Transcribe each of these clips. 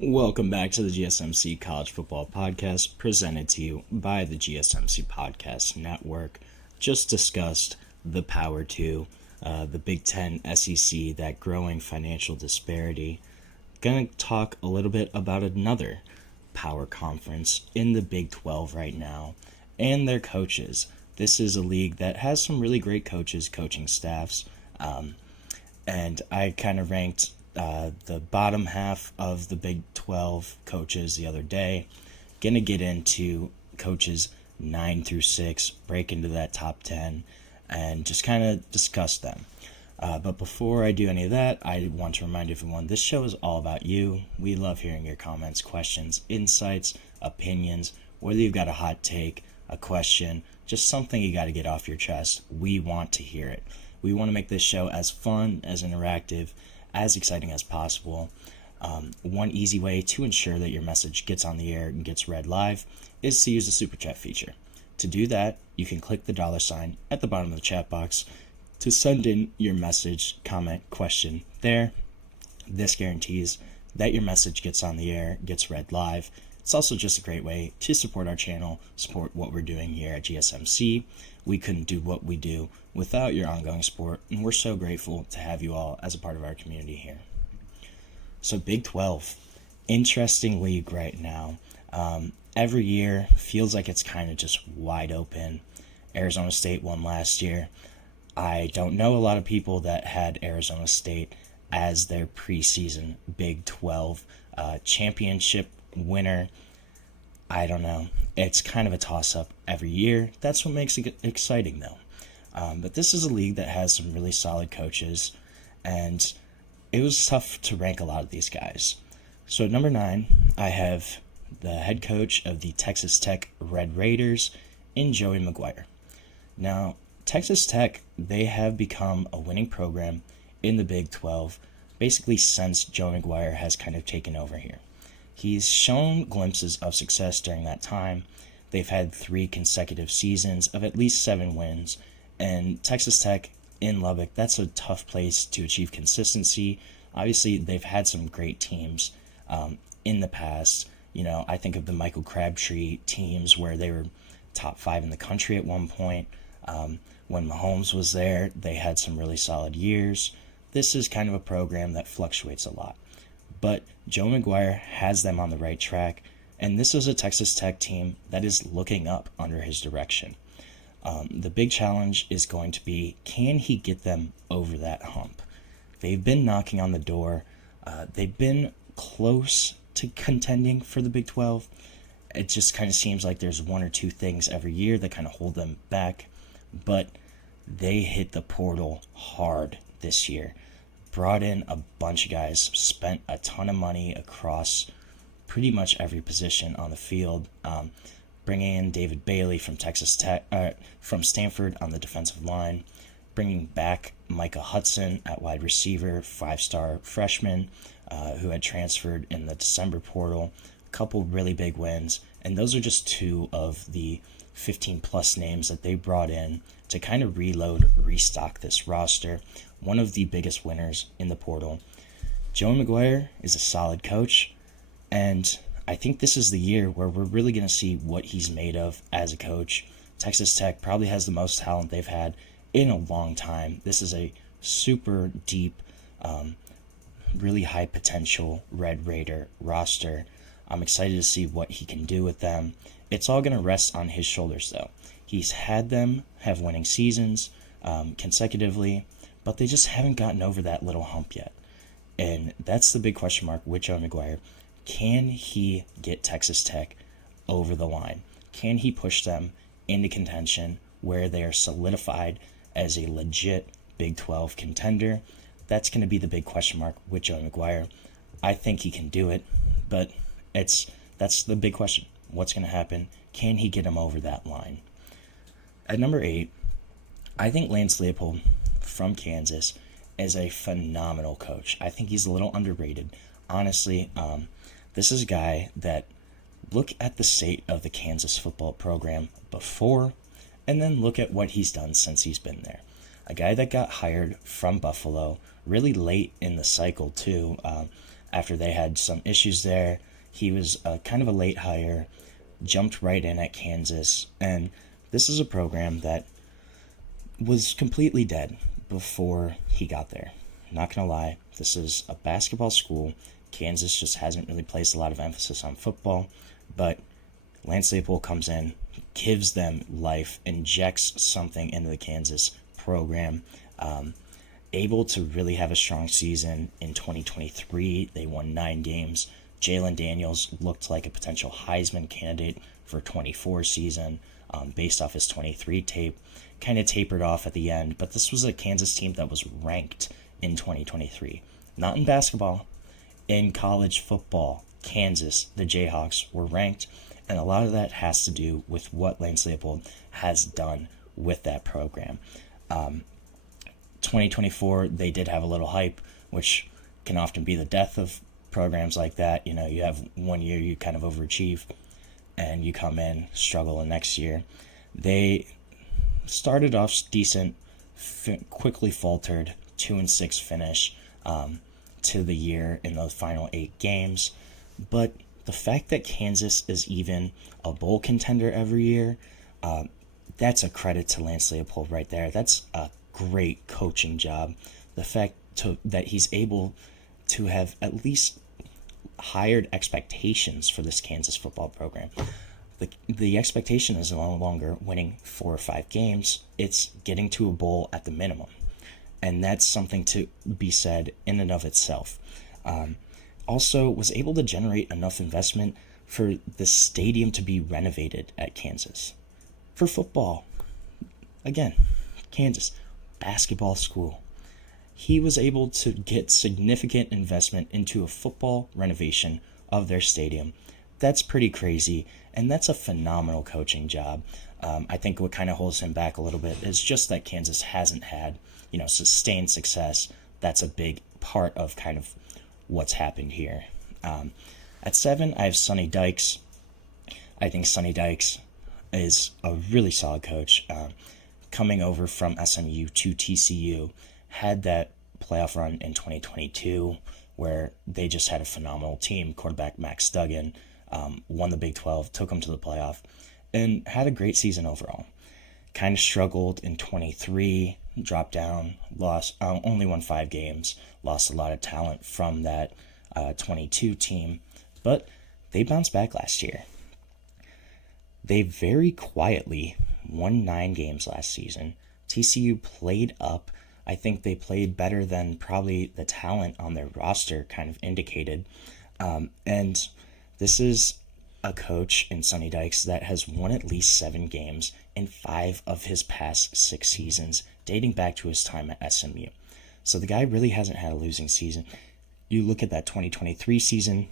Welcome back to the GSMC College Football Podcast, presented to you by the GSMC Podcast Network. Just discussed the Power 2, the Big Ten SEC, that growing financial disparity. Gonna talk a little bit about another power conference in the Big 12 right now, and their coaches. This is a league that has some really great coaches, coaching staffs, and I kind of ranked the bottom half of the Big 12 coaches the other day. Gonna get into coaches 9 through 6, break into that top 10, and just kind of discuss them. But before I do any of that, I want to remind everyone this show is all about you. We love hearing your comments, questions, insights, opinions, whether you've got a hot take, a question, just something you got to get off your chest. We want to hear it. We want to make this show as fun, as interactive, as exciting as possible. One easy way to ensure that your message gets on the air and gets read live is to use the Super Chat feature. To do that, you can click the $sign at the bottom of the chat box to send in your message, comment, question there. This guarantees that your message gets on the air, gets read live. It's also just a great way to support our channel, support what we're doing here at GSMC. We couldn't do what we do without your ongoing support, and we're so grateful to have you all as a part of our community here. So Big 12, interesting league right now. Every year feels like it's kind of just wide open. Arizona State won last year. I don't know a lot of people that had Arizona State as their preseason Big 12 championship winner. I don't know. It's kind of a toss-up every year. That's what makes it exciting, though. But this is a league that has some really solid coaches, and it was tough to rank a lot of these guys. So at number 9, I have the head coach of the Texas Tech Red Raiders in Joey McGuire. Now, Texas Tech, they have become a winning program in the Big 12, basically since Joey McGuire has kind of taken over here. He's shown glimpses of success during that time. They've had 3 consecutive seasons of at least 7 wins, and Texas Tech in Lubbock, that's a tough place to achieve consistency. Obviously, they've had some great teams in the past. You know, I think of the Michael Crabtree teams where they were top 5 in the country at one point. When Mahomes was there, they had some really solid years. This is kind of a program that fluctuates a lot. But Joe McGuire has them on the right track, and this is a Texas Tech team that is looking up under his direction. The big challenge is going to be, can he get them over that hump? They've been knocking on the door. They've been close to contending for the Big 12. It just kind of seems like there's 1 or 2 things every year that kind of hold them back. But they hit the portal hard this year. Brought in a bunch of guys, spent a ton of money across pretty much every position on the field. Bringing in David Bailey from from Stanford on the defensive line, bringing back Micah Hudson at wide receiver, 5-star freshman who had transferred in the December portal. A couple really big wins, and those are just 2 of the 15-plus names that they brought in to kind of restock this roster. One of the biggest winners in the portal. Joe McGuire is a solid coach, and I think this is the year where we're really going to see what he's made of as a coach. Texas Tech probably has the most talent they've had in a long time. This is a super deep, really high potential Red Raider roster. I'm excited to see what he can do with them. It's all going to rest on his shoulders, though. He's had them have winning seasons consecutively, but they just haven't gotten over that little hump yet. And that's the big question mark with Joe McGuire. Can he get Texas Tech over the line? Can he push them into contention where they are solidified as a legit Big 12 contender? That's going to be the big question mark with Joe McGuire. I think he can do it, but that's the big question. What's going to happen? Can he get him over that line? At number 8, I think Lance Leipold from Kansas is a phenomenal coach. I think he's a little underrated. Honestly, this is a guy that, look at the state of the Kansas football program before, and then look at what he's done since he's been there. A guy that got hired from Buffalo really late in the cycle, too, after they had some issues there. He was kind of a late hire, jumped right in at Kansas, and this is a program that was completely dead before he got there. Not gonna lie, this is a basketball school. Kansas just hasn't really placed a lot of emphasis on football, but Lance Leipold comes in, gives them life, injects something into the Kansas program, able to really have a strong season in 2023. They won 9 games. Jalen Daniels looked like a potential Heisman candidate for 24 season based off his 23 tape. Kind of tapered off at the end, but this was a Kansas team that was ranked in 2023. Not in basketball, in college football. Kansas, the Jayhawks, were ranked, and a lot of that has to do with what Lance Leipold has done with that program. 2024, they did have a little hype, which can often be the death of programs like that. You know, you have one year you kind of overachieve, and you come in, struggle the next year. They started off decent, quickly faltered, 2-6 finish to the year in the final 8 games. But the fact that Kansas is even a bowl contender every year, that's a credit to Lance Leipold right there. That's a great coaching job. The fact that he's able to have at least hired expectations for this Kansas football program. The expectation is no longer winning 4 or 5 games. It's getting to a bowl at the minimum. And that's something to be said in and of itself. Also was able to generate enough investment for the stadium to be renovated at Kansas. For football, again, Kansas, basketball school. He was able to get significant investment into a football renovation of their stadium. That's pretty crazy, and that's a phenomenal coaching job. I think what kind of holds him back a little bit is just that Kansas hasn't had, sustained success. That's a big part of kind of what's happened here. At 7, I have Sonny Dykes. I think Sonny Dykes is a really solid coach. Coming over from SMU to TCU, had that playoff run in 2022 where they just had a phenomenal team. Quarterback Max Duggan won the Big 12, took them to the playoff, and had a great season overall. Kind of struggled in 23, dropped down, lost, only won 5 games, lost a lot of talent from that 22 team, but they bounced back last year. They very quietly won 9 games last season. TCU played up. I think they played better than probably the talent on their roster kind of indicated. And this is a coach in Sonny Dykes that has won at least 7 games in 5 of his past 6 seasons, dating back to his time at SMU. So the guy really hasn't had a losing season. You look at that 2023 season,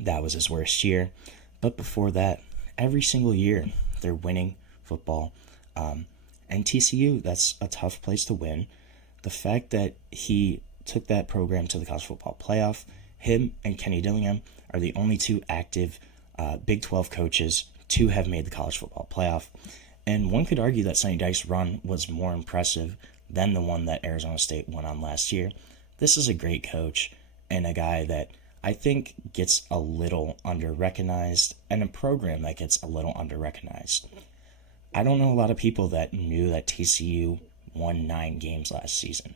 that was his worst year. But before that, every single year, they're winning football. And TCU, that's a tough place to win. The fact that he took that program to the college football playoff, him and Kenny Dillingham are the only 2 active Big 12 coaches to have made the college football playoff. And one could argue that Sonny Dykes' run was more impressive than the one that Arizona State went on last year. This is a great coach and a guy that I think gets a little under-recognized, and a program that gets a little under-recognized. I don't know a lot of people that knew that TCU won 9 games last season.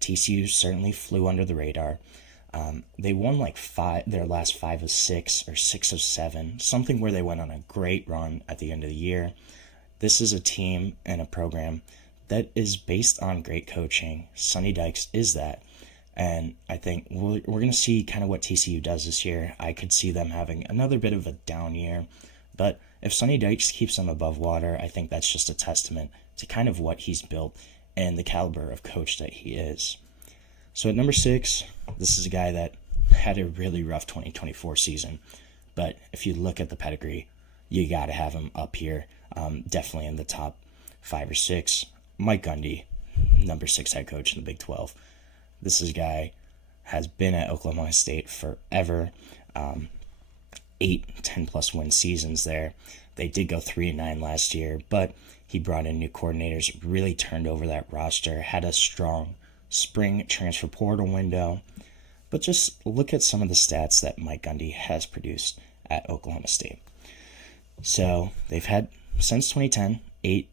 TCU certainly flew under the radar. They won like their last 5 of 6 or 6 of 7, something where they went on a great run at the end of the year. This is a team and a program that is based on great coaching. Sonny Dykes is that. And I think we're going to see kind of what TCU does this year. I could see them having another bit of a down year. But if Sonny Dykes keeps them above water, I think that's just a testament to kind of what he's built and the caliber of coach that he is. So at number 6, this is a guy that had a really rough 2024 season. But if you look at the pedigree, you got to have him up here, definitely in the top 5 or 6. Mike Gundy, number 6 head coach in the Big 12. This is a guy has been at Oklahoma State forever. 8, 10-plus win seasons there. They did go 3-9 last year, but he brought in new coordinators, really turned over that roster, had a strong spring transfer portal window. but just look at some of the stats that Mike Gundy has produced at Oklahoma State. So they've had, since 2010, 8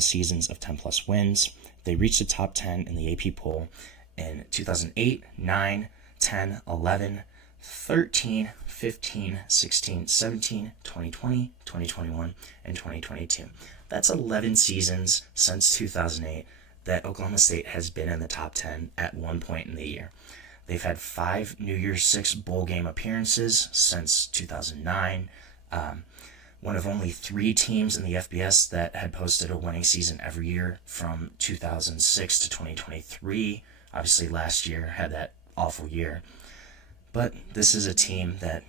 seasons of 10-plus wins. They reached the top 10 in the AP poll in 2008, 9, 10, 11, 13, 15, 16, 17, 2020, 2021, and 2022. That's 11 seasons since 2008 that Oklahoma State has been in the top 10 at one point in the year. They've had 5 New Year's Six bowl game appearances since 2009. One of only 3 teams in the FBS that had posted a winning season every year from 2006 to 2023. Obviously, last year had that awful year. But this is a team that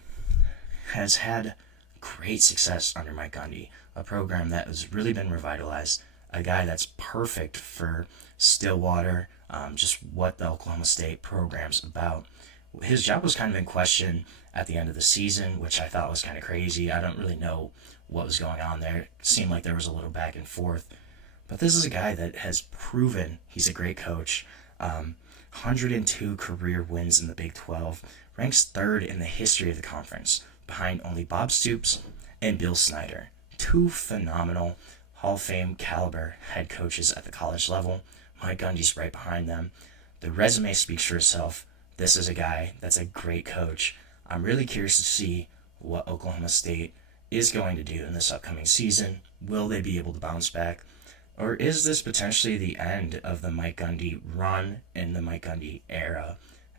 has had great success under Mike Gundy, a program that has really been revitalized, a guy that's perfect for Stillwater, just what the Oklahoma State program's about. His job was kind of in question at the end of the season, which I thought was kind of crazy. I don't really know what was going on there. It seemed like there was a little back and forth. But this is a guy that has proven he's a great coach. 102 career wins in the Big 12, ranks 3rd in the history of the conference, behind only Bob Stoops and Bill Snyder. 2 phenomenal Hall of Fame caliber head coaches at the college level. Mike Gundy's right behind them. The resume speaks for itself. This is a guy that's a great coach. I'm really curious to see what Oklahoma State is going to do in this upcoming season. Will they be able to bounce back? Or is this potentially the end of the Mike Gundy run in the Mike Gundy era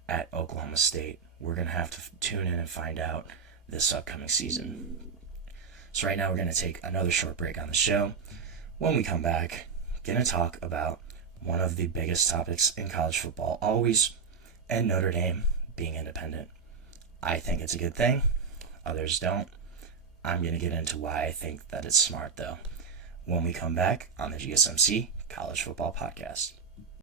at Oklahoma State? We're going to have to tune in and find out this upcoming season. So right now we're going to take another short break on the show. When we come back, going to talk about one of the biggest topics in college football always, and Notre Dame being independent. I think it's a good thing. Others don't. I'm going to get into why I think that it's smart, though, when we come back on the GSMC College Football Podcast.